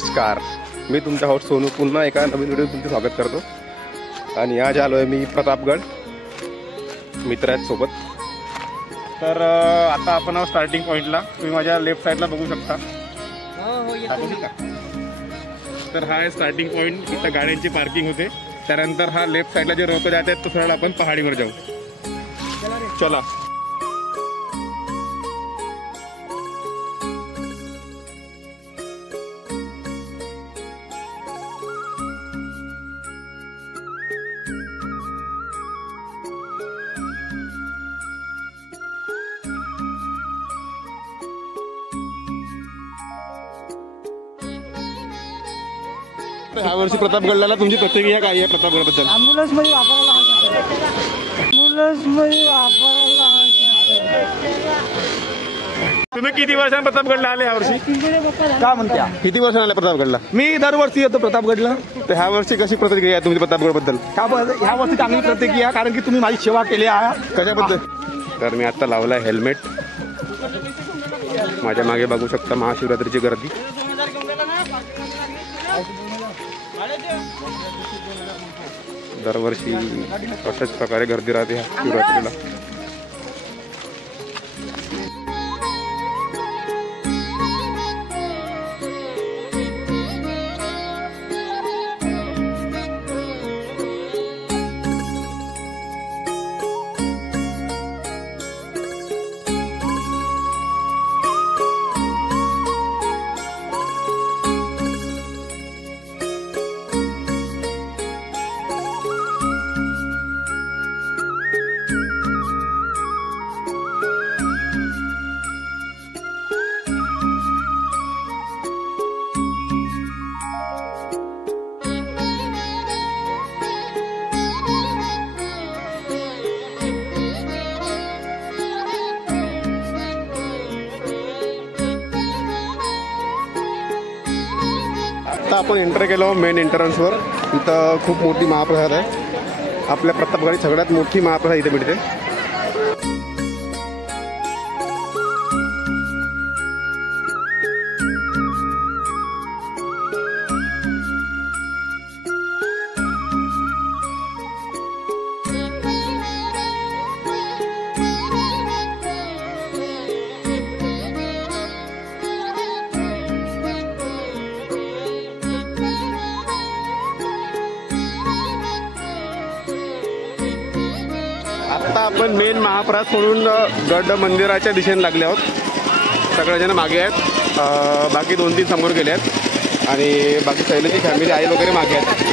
नमस्कार, मी तुमचा होस्ट सोनू पुन्हा एका नवीन व्हिडिओ तुमचं स्वागत करतो. आणि आज आलो आहे मी प्रतापगड, मित्र आहेत सोबत. तर आता आपण स्टार्टिंग पॉईंटला, तुम्ही माझ्या लेफ्ट साईडला बघू शकता. तर हा आहे स्टार्टिंग पॉईंट, इथं गाड्यांची पार्किंग होते. त्यानंतर हा लेफ्ट साईडला जे रोड जात आहेत तो सरळ आपण पहाडीवर जाऊ. चला. ह्या वर्षी प्रतापगडला तुमची प्रतिक्रिया काय आहे प्रतापगडबद्दल? ॲम्ब्युलन्स मध्ये वापरायला तुम्ही किती वर्षांनी प्रतापगडला आले ह्या वर्षी? का म्हणत्या? किती वर्षांनी आले प्रतापगडला? मी दरवर्षी येतो प्रतापगडला. तर ह्या वर्षी कशी प्रतिक्रिया आहे तुमची प्रतापगडबद्दल? ह्या वर्षी चांगली प्रतिक्रिया, कारण की तुम्ही माझी सेवा केली आहे. कशाबद्दल? तर मी आता लावला हेल्मेट. माझ्या मागे बघू शकता महाशिवरात्रीची गर्दी. दरवर्षी अशाच प्रकारे गर्दी राहते ह्या शिवरात्रीला. आता आपण एंटर केलो मेन एंट्रन्सवर. इथं खूप मोठी महाप्रसाद आहे. आपल्या प्रतापगडची सगळ्यात मोठी महाप्रसाद इथे मिळते. आता आपण मेन महाप्रसाद सोडून गड मंदिराच्या दिशेने लागले आहोत. सगळेजण मागे आहेत, बाकी 2-3 समोर गेले आहेत आणि बाकी शैलीची फॅमिली आई वगैरे मागे आहेत.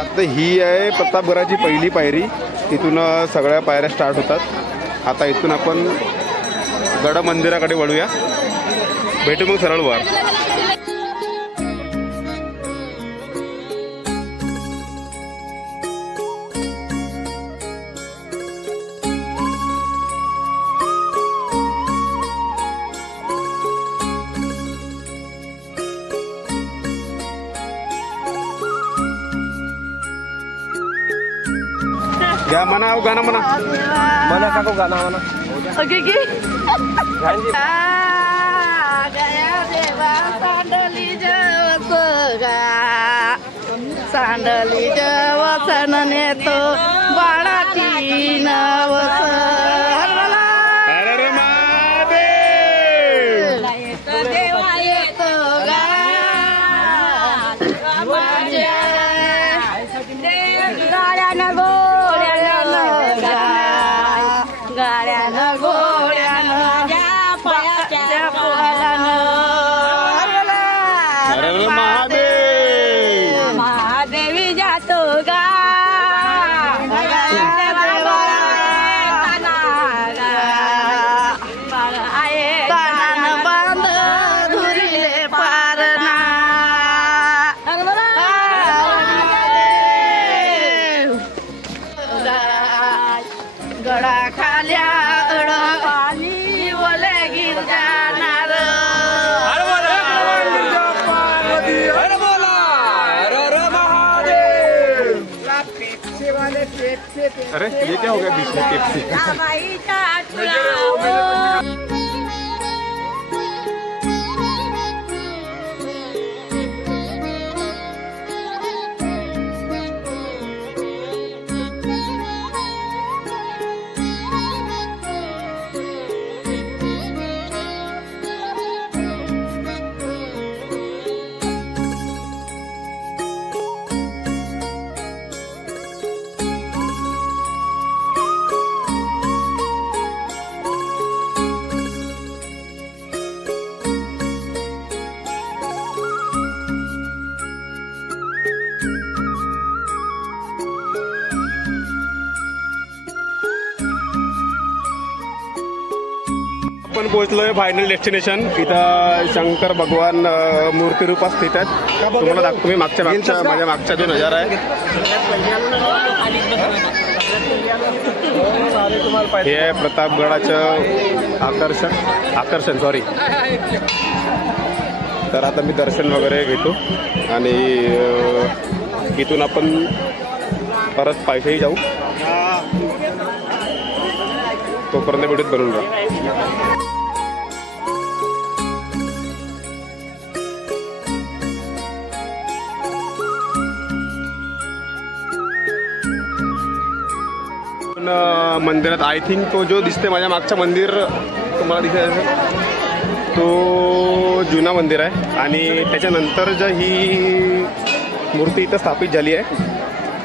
आता ही आहे प्रतापगडाची पहिली पायरी. तिथून सगळ्या पायऱ्या स्टार्ट होतात. आता इथून आपण गड मंदिराकडे वळूया. भेटू मग सरळ वर. घ्या म्हणा, गाणं म्हणा. मला काको गाणं म्हणा. ओके की गया देवा सांडली जवसगा, सांडली जवसन नेतो बाळाची नवस. देवा येतो गा गाड्यानं गोड्यानं गा, गाड्यानं गोड्यानं हर महादेव. महादेवी जातो गा कानानं बांध धुरीले पारणा गडा खाल्या पाणी ओले गिर जाणार अरे ये क्या हो गया बीच में टेप से? आपण पोहोचलोय फायनल डेस्टिनेशन. इथं शंकर भगवान मूर्ती रूपात स्थित आहेत. तुम्हाला दाखवतो मी माझ्या मागचा जो नजारा आहे. हे आहे प्रतापगडाचं आकर्षण सॉरी. तर आता मी दर्शन वगैरे घेतो आणि इथून आपण परत पायथ्याही जाऊ. तोपर्यंत व्हिडिओत बनवून राहा. मंदिरात आय थिंक तो जो दिसते माझ्या मागचं मंदिर तुम्हाला दिसत असेल तो जुना मंदिर आहे आणि त्याच्यानंतर जर ही मूर्ती इथं स्थापित झाली आहे.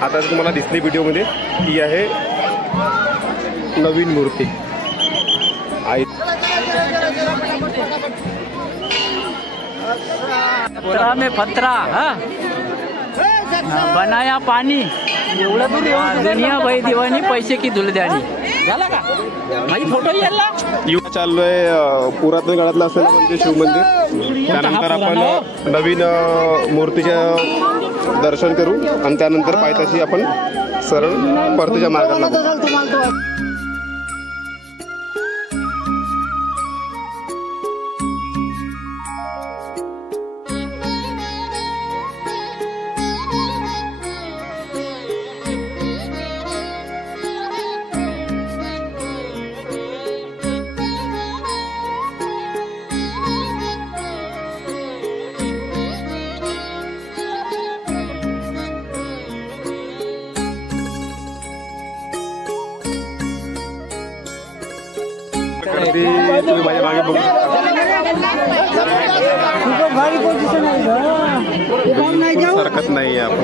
आता तुम्हाला दिसली व्हिडिओमध्ये ही आहे नवीन मूर्ती आहे. पत्रा में पत्रा बनाया पाणी एवढं दूर दुनिया भाई दिवाणी पैसे की दुलद्यानी झाला का माझी फोटो यायला चाललोय पुरातन काळातलं असलेलं म्हणजे शिव मंदिर. त्यानंतर आपण नवीन मूर्तीचं दर्शन करू आणि त्यानंतर पायथ्याशी आपण सरळ परतीच्या मार्गाला लागू. तुम्ही माझ्या मागे बघू हरकत नाही आपण.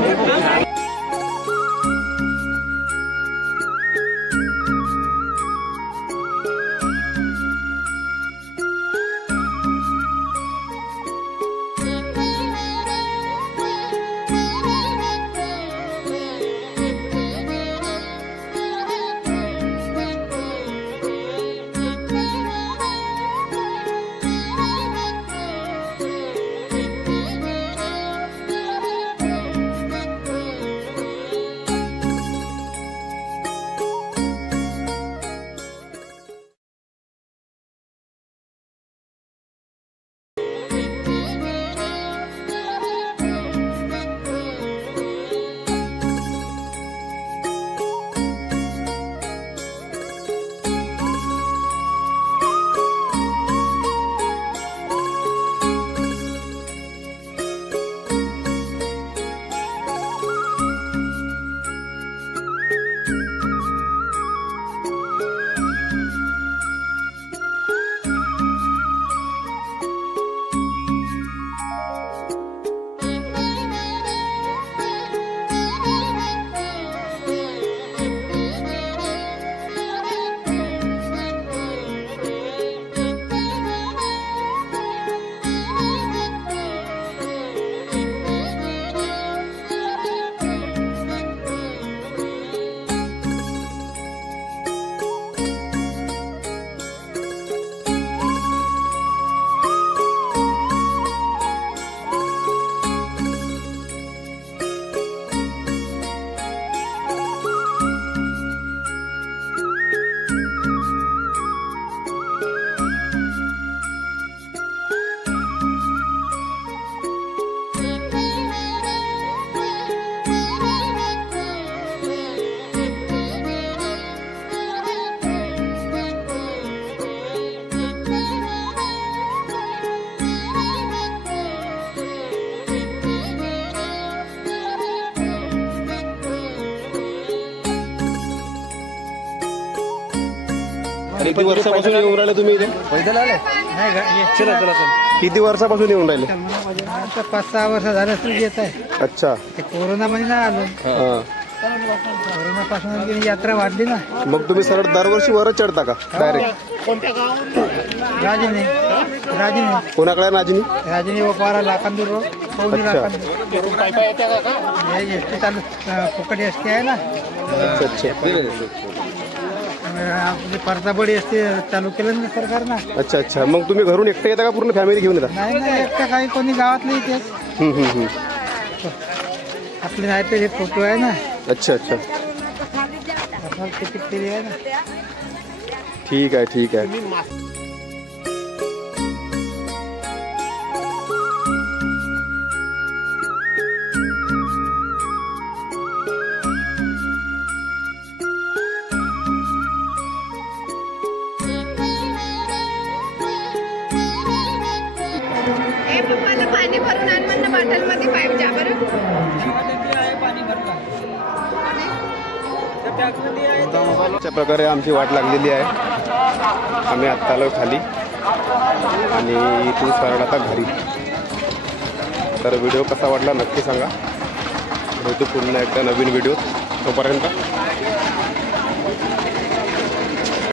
किती वर्षापासून येऊन राहिले तुम्ही इथे? किती वर्षापासून येऊन राहिले? 5-6 वर्ष झालं असं येत आहे. अच्छा. ते कोरोनामध्ये नाही आलो. कोरोनापासून यात्रा वाढली ना. मग तुम्ही सरळ दरवर्षी वरच चढता का डायरेक्ट? राजनी कोणाकडे राजनी वारा लाखांदूर रोड पवनी लाखांदूर एसटी चालू फुकट एसटी आहे ना. आपली परताबडी एसटी चालू केलं ना सरकारनं. अच्छा अच्छा. मग तुम्ही घरून एकटे येता का पूर्ण फॅमिली घेऊन येता? नाही एकटं काही कोणी गावातले इथे आपले नाही तर हे फोटो आहे ना. अच्छा अच्छा. तिकीट केली आहे ना. ठीक आहे ठीक आहे. पाणी भरून आण म्हणून बॉटलमध्ये पाईप जा बरं. अशा प्रकारे आमची वाट लागलेली आहे. आम्ही आत्ता आलो खाली आणि इथून सरळ आता घरी. तर व्हिडिओ कसा वाटला नक्की सांगा. भेटू पुन्हा एकदा नवीन व्हिडिओ. तोपर्यंत